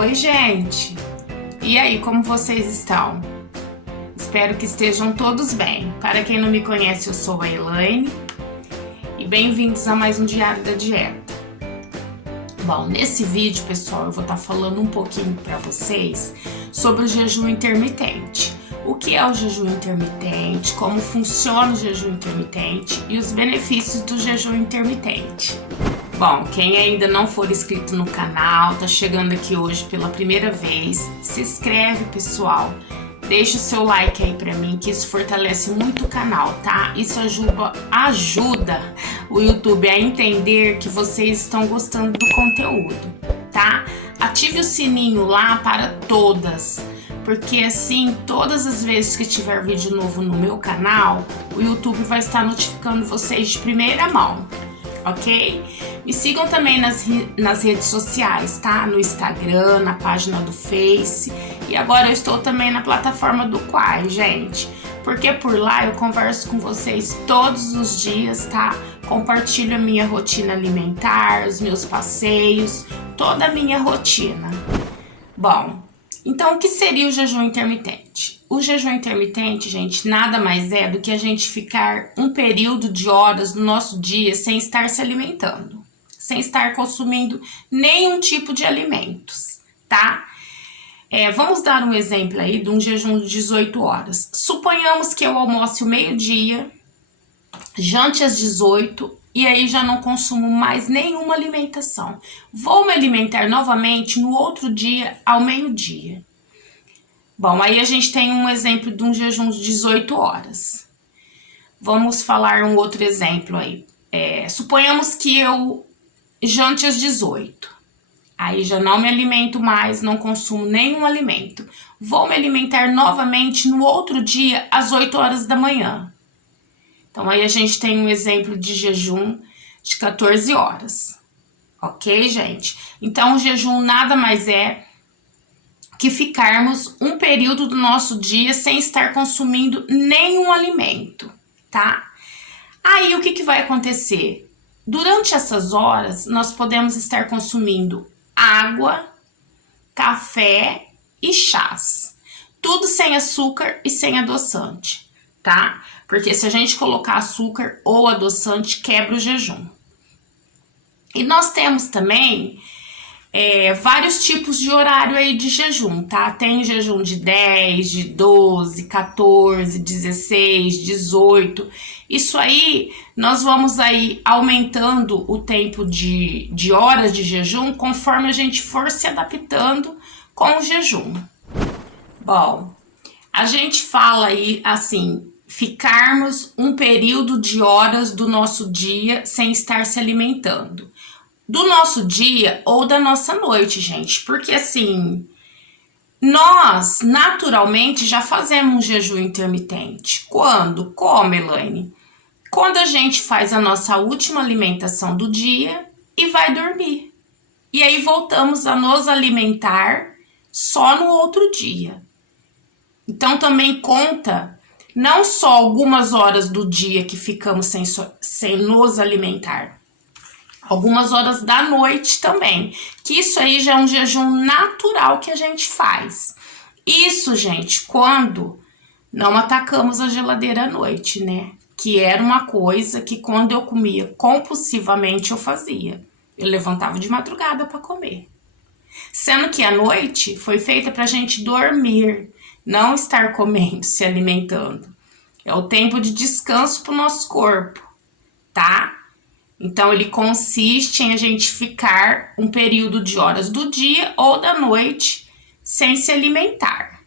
Oi, gente! E aí, como vocês estão? Espero que estejam todos bem. Para quem não me conhece, eu sou a Elaine e bem-vindos a mais um Diário da Dieta. Bom, nesse vídeo, pessoal, eu vou estar falando um pouquinho para vocês sobre o jejum intermitente. O que é o jejum intermitente, como funciona o jejum intermitente e os benefícios do jejum intermitente. Bom, quem ainda não for inscrito no canal, tá chegando aqui hoje pela primeira vez, se inscreve, pessoal. Deixa o seu like aí pra mim, que isso fortalece muito o canal, tá? Isso ajuda o YouTube a entender que vocês estão gostando do conteúdo, tá? Ative o sininho lá para todas, porque assim, todas as vezes que tiver vídeo novo no meu canal, o YouTube vai estar notificando vocês de primeira mão, ok? Me sigam também nas redes sociais, tá? No Instagram, na página do Face. E agora eu estou também na plataforma do Quai, gente. Porque por lá eu converso com vocês todos os dias, tá? Compartilho a minha rotina alimentar, os meus passeios, toda a minha rotina. Bom, então o que seria o jejum intermitente? O jejum intermitente, gente, nada mais é do que a gente ficar um período de horas no nosso dia sem estar se alimentando, sem estar consumindo nenhum tipo de alimentos, tá? Vamos dar um exemplo aí de um jejum de 18 horas. Suponhamos que eu almoce o meio-dia, jante às 18 e aí já não consumo mais nenhuma alimentação. Vou me alimentar novamente no outro dia ao meio-dia. Bom, aí a gente tem um exemplo de um jejum de 18 horas. Vamos falar um outro exemplo aí. Suponhamos que eu jante às 18. Aí já não me alimento mais, não consumo nenhum alimento. Vou me alimentar novamente no outro dia às 8 horas da manhã. Então aí a gente tem um exemplo de jejum de 14 horas. Ok, gente? Então o jejum nada mais é que ficarmos um período do nosso dia sem estar consumindo nenhum alimento, tá? Aí o que vai acontecer? Durante essas horas, nós podemos estar consumindo água, café e chás. Tudo sem açúcar e sem adoçante, tá? Porque se a gente colocar açúcar ou adoçante, quebra o jejum. E nós temos também vários tipos de horário aí de jejum, tá? Tem jejum de 10, de 12, 14, 16, 18. Isso aí, nós vamos aí aumentando o tempo de horas de jejum conforme a gente for se adaptando com o jejum. Bom, a gente fala aí assim, ficarmos um período de horas do nosso dia sem estar se alimentando. Do nosso dia ou da nossa noite, gente. Porque assim, nós naturalmente já fazemos um jejum intermitente. Quando? Como, Elaine? Quando a gente faz a nossa última alimentação do dia e vai dormir. E aí voltamos a nos alimentar só no outro dia. Então também conta não só algumas horas do dia que ficamos sem nos alimentar, algumas horas da noite também, que isso aí já é um jejum natural que a gente faz. Isso, gente, quando não atacamos a geladeira à noite, né? Que era uma coisa que quando eu comia compulsivamente eu fazia. Eu levantava de madrugada para comer. Sendo que a noite foi feita para a gente dormir, não estar comendo, se alimentando. É o tempo de descanso para o nosso corpo, tá? Então, ele consiste em a gente ficar um período de horas do dia ou da noite sem se alimentar.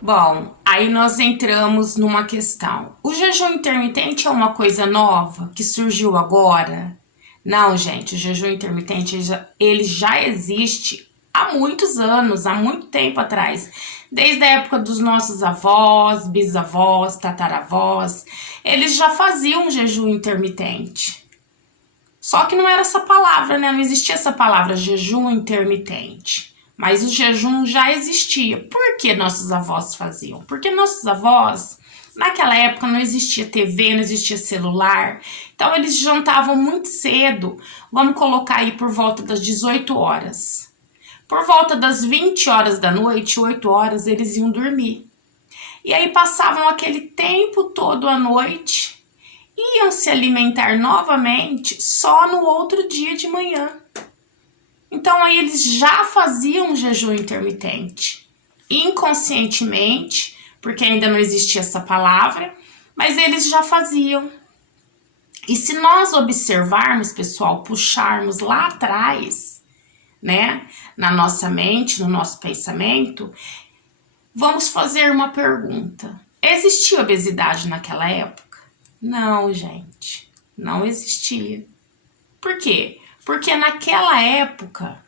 Bom, aí nós entramos numa questão. O jejum intermitente é uma coisa nova que surgiu agora? Não, gente, o jejum intermitente ele já existe há muitos anos, há muito tempo atrás. Desde a época dos nossos avós, bisavós, tataravós, eles já faziam jejum intermitente. Só que não era essa palavra, né? Não existia essa palavra jejum intermitente. Mas o jejum já existia. Por que nossos avós faziam? Porque nossos avós, naquela época, não existia TV, não existia celular. Então, eles jantavam muito cedo. Vamos colocar aí por volta das 18 horas. Por volta das 20 horas da noite, 8 horas, eles iam dormir. E aí passavam aquele tempo todo à noite, iam se alimentar novamente só no outro dia de manhã. Então aí eles já faziam um jejum intermitente, inconscientemente, porque ainda não existia essa palavra, mas eles já faziam. E se nós observarmos, pessoal, puxarmos lá atrás, né, na nossa mente, no nosso pensamento, vamos fazer uma pergunta. Existia obesidade naquela época? Não, gente, não existia. Por quê? Porque naquela época,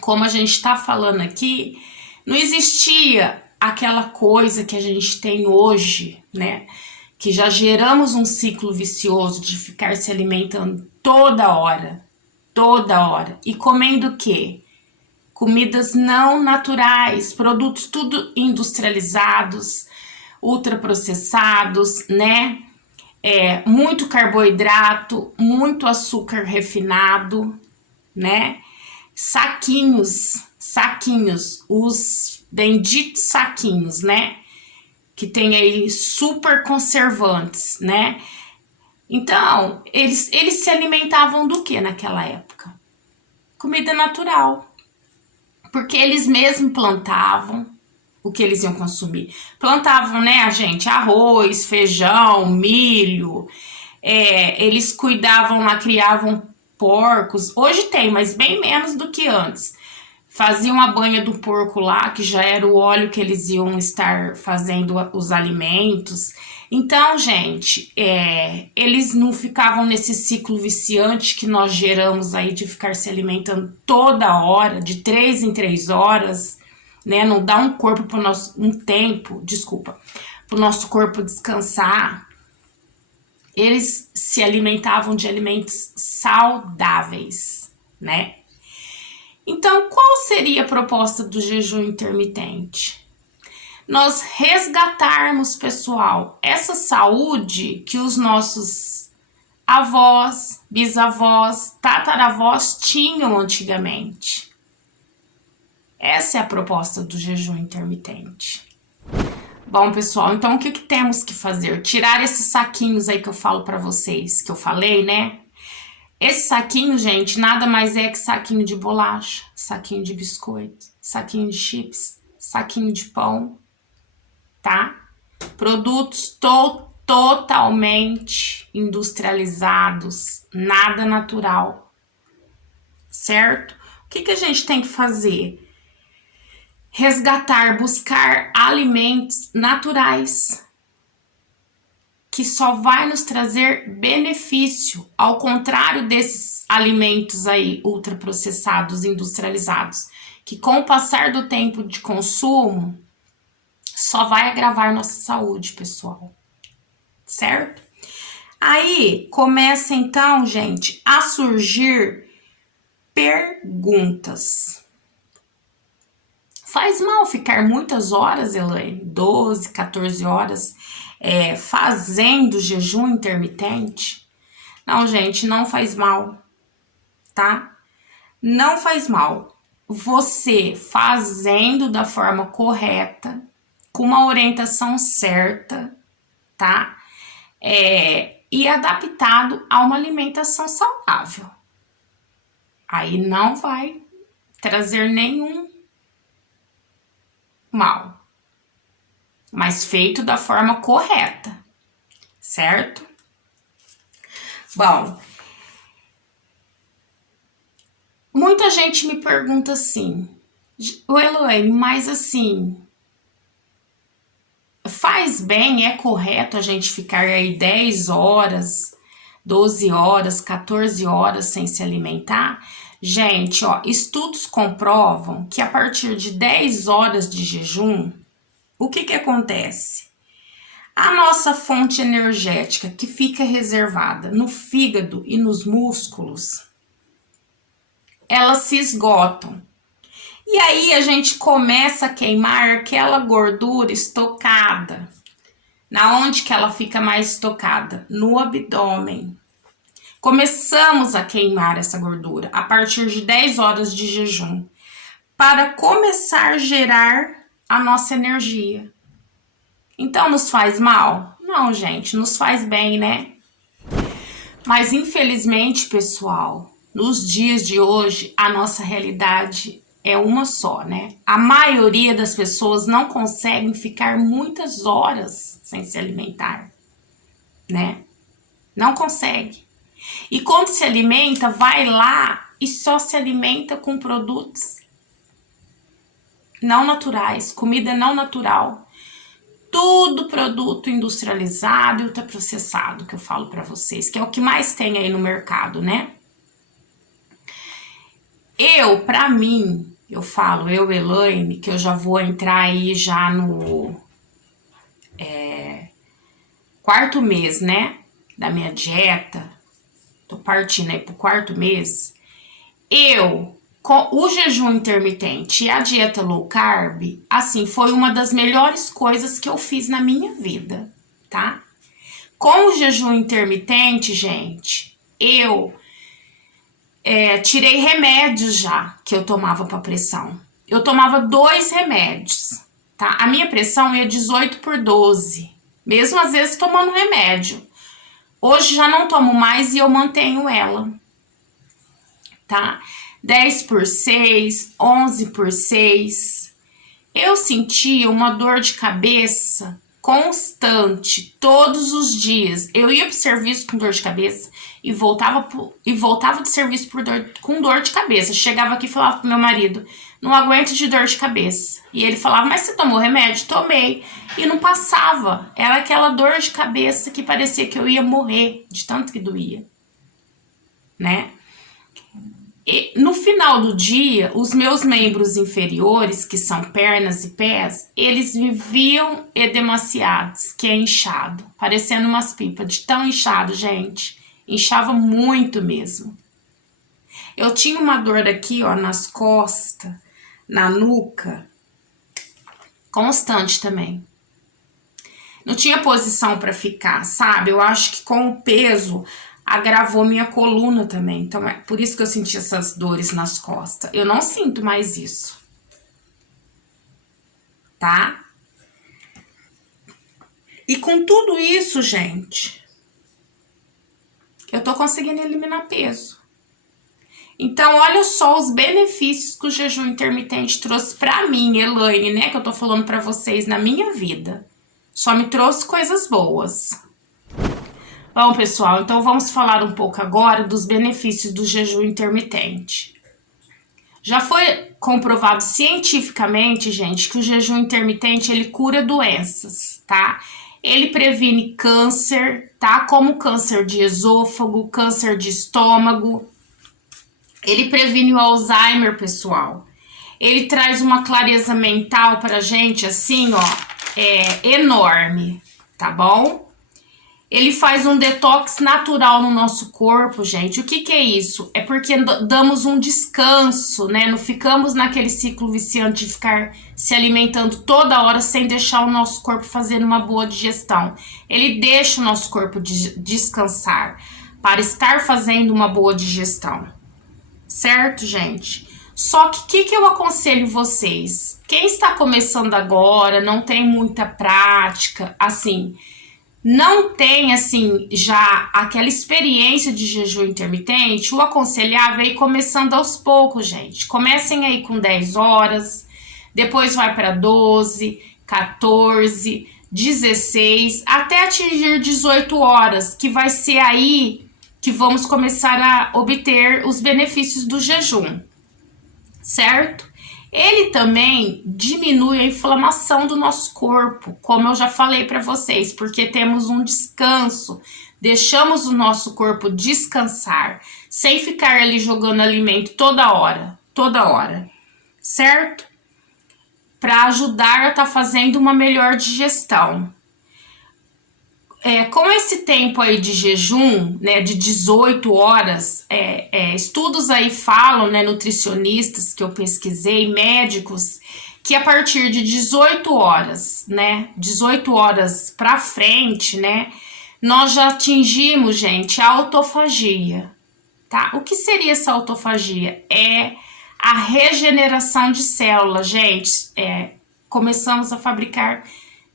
como a gente está falando aqui, não existia aquela coisa que a gente tem hoje, né? Que já geramos um ciclo vicioso de ficar se alimentando toda hora. E comendo o quê? Comidas não naturais, produtos tudo industrializados, ultraprocessados, né? Muito carboidrato, muito açúcar refinado, né? Saquinhos, os benditos saquinhos, né? Que tem aí super conservantes, né? Então, eles se alimentavam do que naquela época? Comida natural. Porque eles mesmos plantavam o que eles iam consumir. Plantavam, né, gente? Arroz, feijão, milho. Eles cuidavam lá, criavam porcos. Hoje tem, mas bem menos do que antes. Faziam a banha do porco lá, que já era o óleo que eles iam estar fazendo os alimentos. Então, gente, eles não ficavam nesse ciclo viciante que nós geramos aí de ficar se alimentando toda hora, de 3 em 3 horas, né? Não dá um corpo pro nosso, pro nosso corpo descansar. Eles se alimentavam de alimentos saudáveis, né? Então, qual seria a proposta do jejum intermitente? Nós resgatarmos, pessoal, essa saúde que os nossos avós, bisavós, tataravós tinham antigamente. Essa é a proposta do jejum intermitente. Bom, pessoal, então o que temos que fazer? Tirar esses saquinhos aí que eu falo para vocês, que eu falei, né? Esse saquinho, gente, nada mais é que saquinho de bolacha, saquinho de biscoito, saquinho de chips, saquinho de pão, tá? Produtos totalmente industrializados, nada natural, certo? O que a gente tem que fazer? Resgatar, buscar alimentos naturais, que só vai nos trazer benefício, ao contrário desses alimentos aí ultraprocessados, industrializados, que com o passar do tempo de consumo, só vai agravar nossa saúde, pessoal, certo? Aí começa então, gente, a surgir perguntas. Faz mal ficar muitas horas, Elaine, 12, 14 horas, fazendo jejum intermitente? Não, gente, não faz mal, tá? Não faz mal. Você fazendo da forma correta, com uma orientação certa, tá? E adaptado a uma alimentação saudável. Aí não vai trazer nenhum mal, mas feito da forma correta, certo? Bom, muita gente me pergunta assim, Eloy, mas assim, faz bem, é correto a gente ficar aí 10 horas, 12 horas, 14 horas sem se alimentar? Gente, ó, estudos comprovam que a partir de 10 horas de jejum, o que acontece? A nossa fonte energética que fica reservada no fígado e nos músculos, elas se esgotam. E aí a gente começa a queimar aquela gordura estocada. Na onde que ela fica mais estocada? No abdômen. Começamos a queimar essa gordura a partir de 10 horas de jejum, para começar a gerar a nossa energia. Então, nos faz mal? Não, gente, nos faz bem, né? Mas, infelizmente, pessoal, nos dias de hoje, a nossa realidade é uma só, né? A maioria das pessoas não conseguem ficar muitas horas sem se alimentar, né? Não consegue. E quando se alimenta, vai lá e só se alimenta com produtos não naturais, comida não natural. Tudo produto industrializado e ultraprocessado, que eu falo para vocês, que é o que mais tem aí no mercado, né? Pra mim, eu falo, Elaine, que eu já vou entrar aí já no quarto mês, né? Da minha dieta. Tô partindo aí pro quarto mês. Com o jejum intermitente e a dieta low carb, assim, foi uma das melhores coisas que eu fiz na minha vida, tá? Com o jejum intermitente, gente, eu tirei remédios já que eu tomava para pressão. Eu tomava 2 remédios, tá? A minha pressão ia 18/12, mesmo às vezes tomando remédio. Hoje já não tomo mais e eu mantenho ela, tá? 10/6, 11/6. Eu sentia uma dor de cabeça constante, todos os dias. Eu ia pro serviço com dor de cabeça e voltava do serviço com dor de cabeça. Chegava aqui e falava pro meu marido, não aguento de dor de cabeça. E ele falava, mas você tomou remédio? Tomei. E não passava. Era aquela dor de cabeça que parecia que eu ia morrer de tanto que doía, né? E no final do dia, os meus membros inferiores, que são pernas e pés, eles viviam edemaciados, que é inchado, parecendo umas pipas, de tão inchado, gente. Inchava muito mesmo. Eu tinha uma dor aqui, ó, nas costas, na nuca, constante também. Não tinha posição para ficar, sabe? Eu acho que com o peso agravou minha coluna também. Então, é por isso que eu senti essas dores nas costas. Eu não sinto mais isso. Tá? E com tudo isso, gente, eu tô conseguindo eliminar peso. Então, olha só os benefícios que o jejum intermitente trouxe pra mim, Elaine, né? Que eu tô falando pra vocês na minha vida. Só me trouxe coisas boas. Bom, pessoal, então vamos falar um pouco agora dos benefícios do jejum intermitente. Já foi comprovado cientificamente, gente, que o jejum intermitente, ele cura doenças, tá? Ele previne câncer, tá? Como câncer de esôfago, câncer de estômago. Ele previne o Alzheimer, pessoal. Ele traz uma clareza mental pra gente, assim, ó, enorme, tá bom? Ele faz um detox natural no nosso corpo, gente. O que é isso? É porque damos um descanso, né? Não ficamos naquele ciclo viciante de ficar se alimentando toda hora sem deixar o nosso corpo fazendo uma boa digestão. Ele deixa o nosso corpo descansar para estar fazendo uma boa digestão. Certo, gente? Só que o que eu aconselho vocês? Quem está começando agora, não tem muita prática, assim, não tem, assim, já aquela experiência de jejum intermitente, o aconselhável é ir começando aos poucos, gente. Comecem aí com 10 horas, depois vai para 12, 14, 16, até atingir 18 horas, que vai ser aí que vamos começar a obter os benefícios do jejum, certo? Ele também diminui a inflamação do nosso corpo, como eu já falei para vocês, porque temos um descanso, deixamos o nosso corpo descansar, sem ficar ali jogando alimento toda hora, certo? Para ajudar a estar fazendo uma melhor digestão. Com esse tempo aí de jejum, né, de 18 horas, estudos aí falam, né, nutricionistas que eu pesquisei, médicos, que a partir de 18 horas, né, 18 horas pra frente, né, nós já atingimos, gente, a autofagia, tá? O que seria essa autofagia? É a regeneração de células, gente. Começamos a fabricar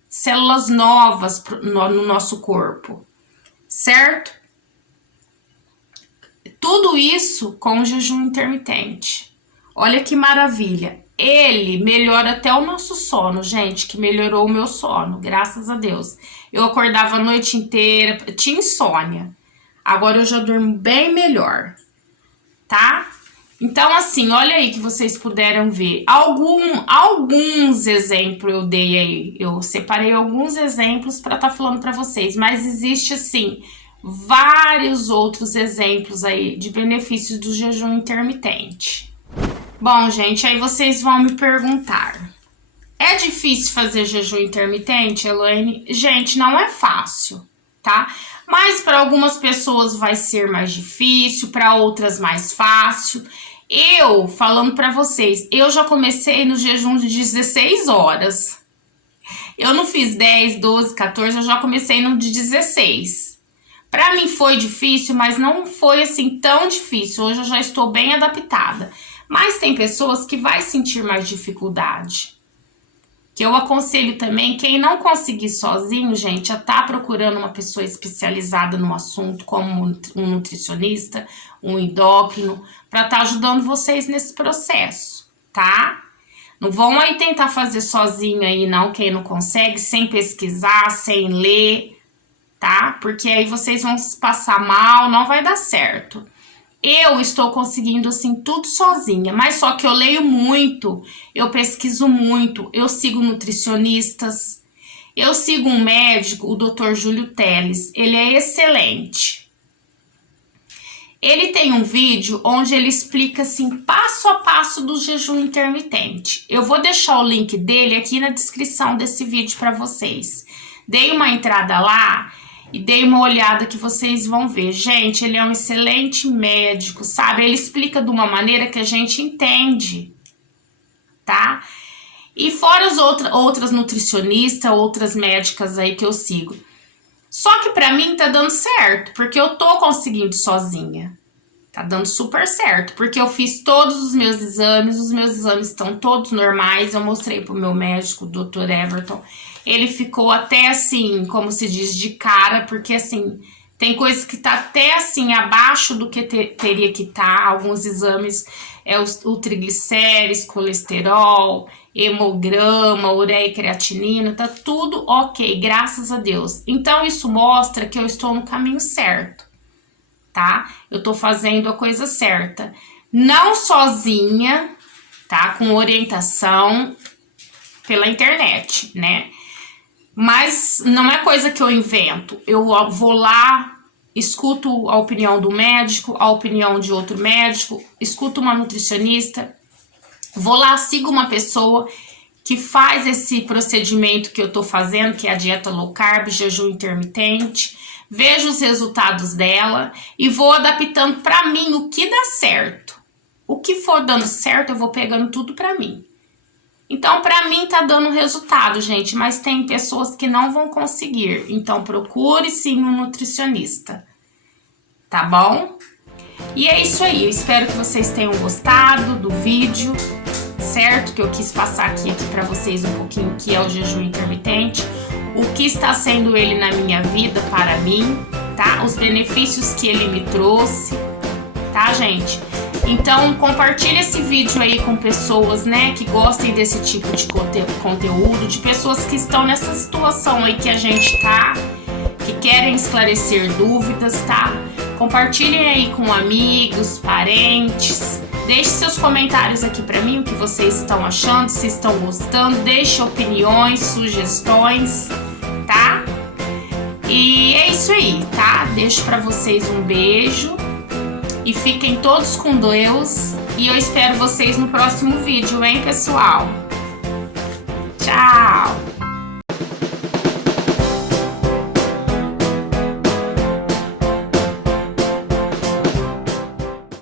células novas no nosso corpo, certo? Tudo isso com o jejum intermitente. Olha que maravilha. Ele melhora até o nosso sono, gente, que melhorou o meu sono, graças a Deus. Eu acordava a noite inteira, tinha insônia. Agora eu já durmo bem melhor, tá? Então, assim, olha aí que vocês puderam ver. Alguns exemplos eu dei aí. Eu separei alguns exemplos para estar falando para vocês. Mas existe, assim, vários outros exemplos aí de benefícios do jejum intermitente. Bom, gente, aí vocês vão me perguntar. É difícil fazer jejum intermitente, Elaine? Gente, não é fácil, tá? Mas para algumas pessoas vai ser mais difícil, para outras mais fácil. Eu, falando para vocês, eu já comecei no jejum de 16 horas. Eu não fiz 10, 12, 14, eu já comecei no de 16. Para mim foi difícil, mas não foi assim tão difícil. Hoje eu já estou bem adaptada. Mas tem pessoas que vai sentir mais dificuldade. Que eu aconselho também, quem não conseguir sozinho, gente, a tá procurando uma pessoa especializada no assunto, como um nutricionista, um endócrino, para estar ajudando vocês nesse processo, tá? Não vão aí tentar fazer sozinho aí, não, quem não consegue, sem pesquisar, sem ler, tá? Porque aí vocês vão passar mal, não vai dar certo. Eu estou conseguindo, assim, tudo sozinha, mas só que eu leio muito, eu pesquiso muito, eu sigo nutricionistas, eu sigo um médico, o Dr. Júlio Teles, ele é excelente. Ele tem um vídeo onde ele explica, assim, passo a passo do jejum intermitente. Eu vou deixar o link dele aqui na descrição desse vídeo para vocês. Dei uma entrada lá e dei uma olhada que vocês vão ver. Gente, ele é um excelente médico, sabe? Ele explica de uma maneira que a gente entende, tá? E fora as outras nutricionistas, outras médicas aí que eu sigo. Só que pra mim tá dando certo, porque eu tô conseguindo sozinha. Tá dando super certo, porque eu fiz todos os meus exames estão todos normais. Eu mostrei pro meu médico, o Dr. Everton. Ele ficou até assim, como se diz, de cara, porque assim, tem coisas que tá até assim, abaixo do que teria que estar. Alguns exames, o triglicérides, colesterol, hemograma, ureia e creatinina, tá tudo ok, graças a Deus. Então isso mostra que eu estou no caminho certo, tá? Eu tô fazendo a coisa certa. Não sozinha, tá? Com orientação pela internet, né? Mas não é coisa que eu invento. Eu vou lá, escuto a opinião do médico, a opinião de outro médico, escuto uma nutricionista, vou lá, sigo uma pessoa que faz esse procedimento que eu tô fazendo, que é a dieta low carb, jejum intermitente, vejo os resultados dela e vou adaptando para mim o que dá certo. O que for dando certo, eu vou pegando tudo para mim. Então, para mim tá dando resultado, gente, mas tem pessoas que não vão conseguir. Então, procure sim um nutricionista, tá bom? E é isso aí, eu espero que vocês tenham gostado do vídeo, certo? Que eu quis passar aqui para vocês um pouquinho o que é o jejum intermitente, o que está sendo ele na minha vida para mim, tá? Os benefícios que ele me trouxe, tá, gente? Então, compartilhe esse vídeo aí com pessoas, né, que gostem desse tipo de conteúdo, de pessoas que estão nessa situação aí que a gente tá, que querem esclarecer dúvidas, tá? Compartilhem aí com amigos, parentes. Deixe seus comentários aqui pra mim, o que vocês estão achando, se estão gostando. Deixe opiniões, sugestões, tá? E é isso aí, tá? Deixo pra vocês um beijo. E fiquem todos com Deus. E eu espero vocês no próximo vídeo, hein, pessoal? Tchau!